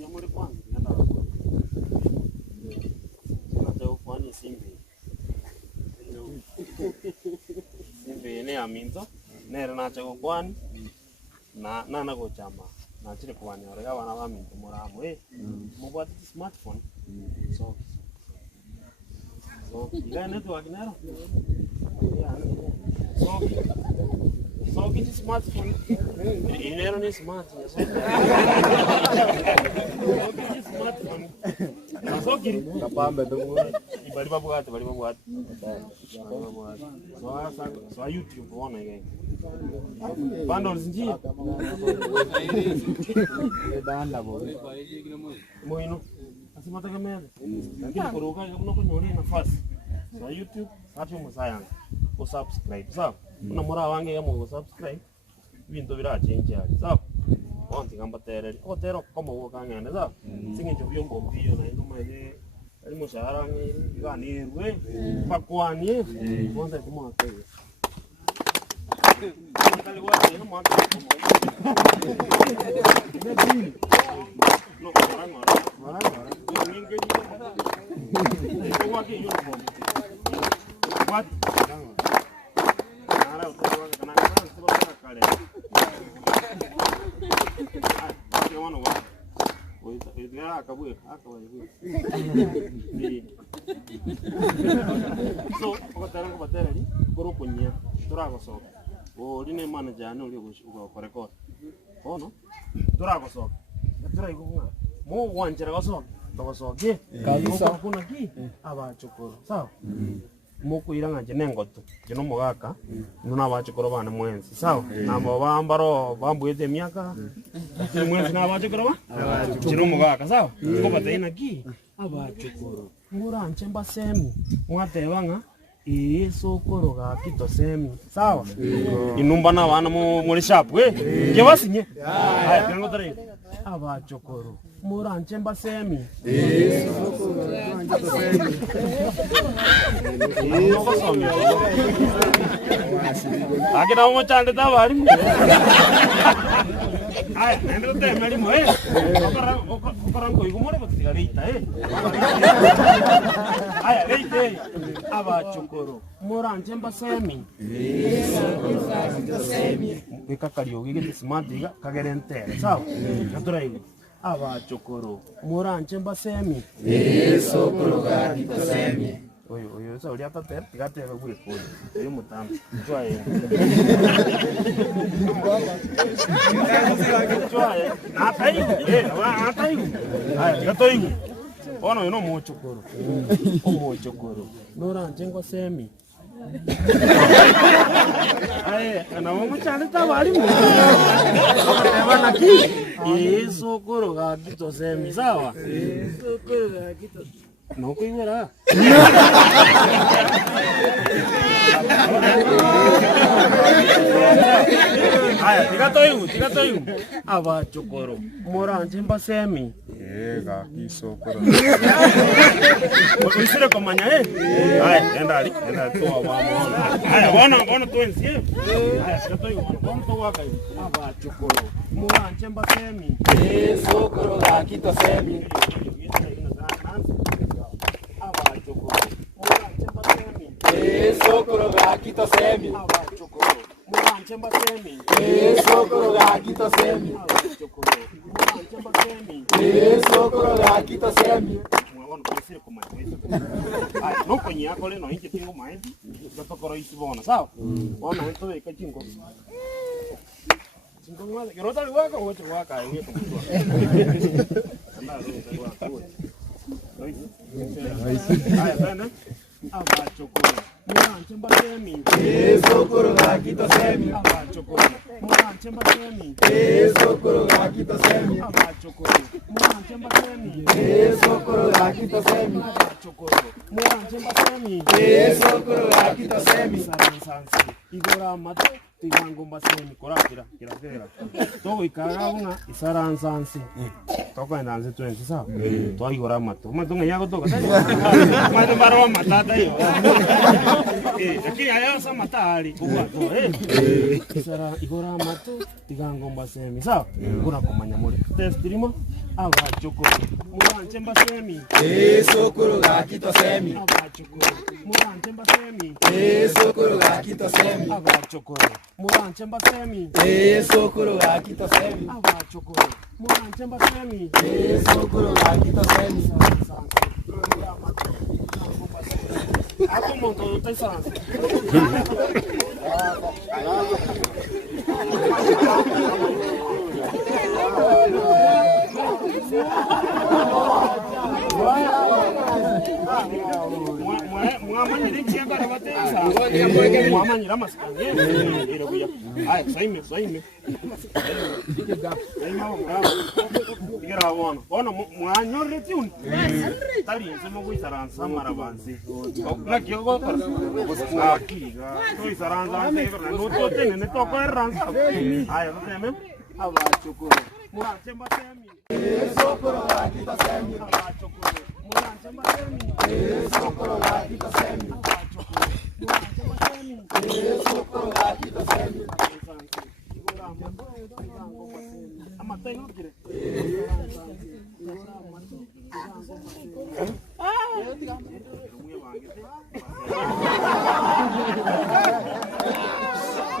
Nyamuri kwanza nenda kwa. Tunataka kufanya simbi. Simbi ni aminto. Nera na chako kwani. Na go chama. Na chile kwani ora bana ba minto moramo mobile smartphone. So ila network nero. So get smartphone. Inero ni smart. Smartphone. So kiri kapambe to bali babuat. So YouTube ona again. Bundles nji. Danda bo. Moino. Asema tegemea. Lakini kuruka kama kunyori nafasi. So YouTube hapo msayanga. Subscribe sawa. Una mora wange ya mu subscribe. Bintu bira change ya. Sawa. Onti ngamba tere. Otero kama uko kangene sawa. Singe jovyo mbio na ino maile. Ali mushahara ngi gani we. Pakwani. Kwanza kama akeli. Kali watu na mwaka. No, mara. Ninge ni. Kwa wake yuko. What? Nara utakuwa kana sababu kale. Ah, wana wa. Oita akabuye. So, okataranga bateri gorokunya turagosoka. Line manager no uli uko record. Ono turagosoka. Turaiguga. Mo wanjira gosoka. Togosoke. Kabisa kuna ki abachukuru. Sawa? Muku iranga jenengoto jeno mugaka nuna bachukuru bana mwenzi sawa nabo bambaro bambwete miaka mwenzi na bachukuru ba jeno mugaka sawa ko bataina ki abachukuru muranche mbasemi mwatebanga sokoro ga kito semi sawa inumba na bana muri shop ke basinye haya kango tare abachukuru muranche mbasemi sokoro ga kito semi Akina mo chande ta bari mu. Ay, nendo te mari mu Okarang ko igumore bakti reita Ay, reite aba chokoro. Moranche mbasemi. Wikakario gige smart diga kagerente. Sawa? Naturaigo. Aba chokoro. Moranche mbasemi. Sokoro ga kitosemi. Oyo sa ulia tater tigate buri kodi eyo mutambo twaye na tayo na tayo ay gatoyo ono no mochokoro nora njengo semi ay ana mo chale tabali mu bana ki sokoro ga kitosemi sawa sokoro ga kitosemi no kuimera aya tigatoyu aba chokoro moranje mbasemi ga kisokoro isire komanya aya enda tu aya bona twensi aya tigatoyu bona to waka aba chokoro moranje mbasemi sokoro ga kitosemi sokoro ga kitosemi Moranche mbasemi sokoro ga kitosemi Moranche mbasemi sokoro ga kitosemi mwana kusire kwa maji no kwenye yako leo nje tingo maji tutokoro isibona sawa ona nto weka chingo mwana yorota liwaka wote waka yeye kumjua haya bana abachokoro Moranche mbasemi sokoro ga kitosemi abachokoro Moranche mbasemi sokoro ga kitosemi abachokoro Moranche mbasemi sokoro ga kitosemi abachokoro Moranche mbasemi sokoro ga kitosemi sansansi igora mato tigango mbasemi korakira kirakera to ikagabunga isaransansi toka ndanze 20 sawa to igora mato yago to kata mato barwa matata yo lakini haya sa matali kubwa to isara igora mato tigango mbasemi sawa kuna komanya mole test limo abachokoro muranje mbasemi Esokoro gakito semi. abachokoro muranje mbasemi Esokoro gakito semi. abachokoro muranje mbasemi Esokoro gakito semi. abachokoro muranje mbasemi Esokoro gakito semi. Ako mo to tayo sa Muamanya din siya para batesa. Muamanya ramas kanya. Iro biya. Ay, saime. Ay mau bravo. Igira wono. Wono muanyo retiun. Tali semo gui saranza marabansi. La kyo go para. Aqui, toi saranza ante no to tene ne to ko ranza. Ay, no teme. Abachukuru. Muanche mbasemi. Esokoro gakito semi. Abachukuru. Muanche mbasemi. Esokoro gakito semi. Esokoro gakito semi.